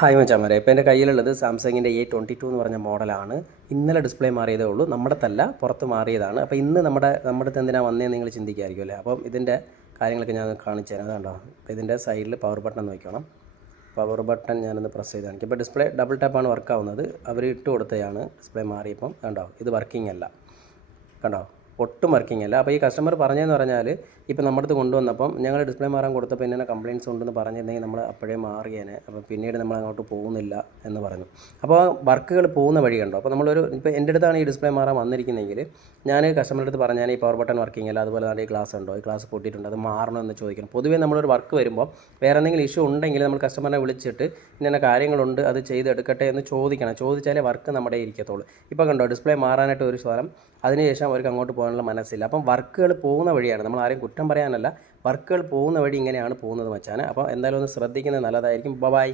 Hi മച്ചാമാരെ, ഇപ്പോൾ എൻ്റെ കയ്യിലുള്ളത് സാംസങ്ങിൻ്റെ A22 എന്ന് പറഞ്ഞ മോഡലാണ്. ഇന്നലെ ഡിസ്പ്ലേ മാറിയതേ ഉള്ളൂ, നമ്മുടെതല്ല, പുറത്ത് മാറിയതാണ്. അപ്പോൾ ഇന്ന് നമ്മുടെ എന്തിനാണ് വന്നതെന്ന് നിങ്ങൾ ചിന്തിക്കുമായിരിക്കും അല്ലേ. അപ്പം ഇതിൻ്റെ കാര്യങ്ങളൊക്കെ ഞാൻ കാണിച്ചു തരാം. അതുകൊണ്ടോ, അപ്പോൾ ഇതിൻ്റെ സൈഡിൽ പവർ ബട്ടൺ നോക്കണം. പവർ ബട്ടൺ ഞാനൊന്ന് പ്രസ് ചെയ്ത് കാണിക്കും. ഇപ്പോൾ ഡിസ്പ്ലേ ഡബിൾ ടാപ്പാണ് വർക്കാവുന്നത്. അവർ ഇട്ട് കൊടുത്തതാണ് ഡിസ്പ്ലേ മാറിയപ്പം. കണ്ടോ, ഇത് വർക്കിംഗ് അല്ല, കണ്ടോ, ഒട്ടും വർക്കിംഗ് അല്ല. അപ്പോൾ ഈ കസ്റ്റമർ പറഞ്ഞതെന്ന് പറഞ്ഞാൽ, ഇപ്പോൾ നമ്മുടെ അടുത്ത് കൊണ്ടുവന്നപ്പം ഞങ്ങൾ ഡിസ്പ്ലേ മാറാൻ കൊടുത്തപ്പോൾ ഇങ്ങനെ കംപ്ലയിൻറ്റ്സ് ഉണ്ടെന്ന് പറഞ്ഞിരുന്നെങ്കിൽ നമ്മൾ അപ്പോഴേ മാറിയേനെ. അപ്പോൾ പിന്നീട് നമ്മൾ അങ്ങോട്ട് പോകുന്നില്ല എന്ന് പറഞ്ഞു. അപ്പോൾ വർക്കുകൾ പോകുന്ന വഴി കണ്ടോ. അപ്പോൾ ഇപ്പോൾ എൻ്റെ അടുത്താണ് ഈ ഡിസ്പ്ലേ മാറാൻ വന്നിരിക്കുന്നതെങ്കിൽ ഞാൻ കസ്റ്റമറുടെ അടുത്ത് പറഞ്ഞാൽ ഈ പവർ ബട്ടൺ വർക്കിംഗ് അല്ല, അതുപോലെ തന്നെ ഈ ഗ്ലാസ് ഉണ്ടോ, ഈ ഗ്ലാസ് പൊട്ടിയിട്ടുണ്ട്, അത് മാറണമെന്ന് ചോദിക്കണം. പൊതുവേ നമ്മളൊരു വർക്ക് വരുമ്പോൾ വേറെ എന്തെങ്കിലും ഇഷ്യൂ ഉണ്ടെങ്കിൽ നമ്മൾ കസ്റ്റമറിനെ വിളിച്ചിട്ട് ഇന്ന കാര്യങ്ങളുണ്ട്, അത് ചെയ്തെടുക്കട്ടെ എന്ന് ചോദിക്കണം. ചോദിച്ചാലേ വർക്ക് നമ്മുടെ ഇരിക്കത്തുള്ളൂ. ഇപ്പോൾ കണ്ടോ, ഡിസ്പ്ലേ മാറാനായിട്ട് ഒരു സ്ഥലം, അതിനുശേഷം അവർക്ക് അങ്ങോട്ട് പോകാനുള്ള മനസ്സില്ല. അപ്പം വർക്കുകൾ പോകുന്ന വഴിയാണ്, നമ്മൾ ആരെയും കുറ്റം പറയാനല്ല, വർക്കുകൾ പോകുന്ന വഴി ഇങ്ങനെയാണ് പോകുന്നത് മച്ചാനെ. അപ്പോൾ എന്തായാലും ഒന്ന് ശ്രദ്ധിക്കുന്നത് നല്ലതായിരിക്കും. ബൈ.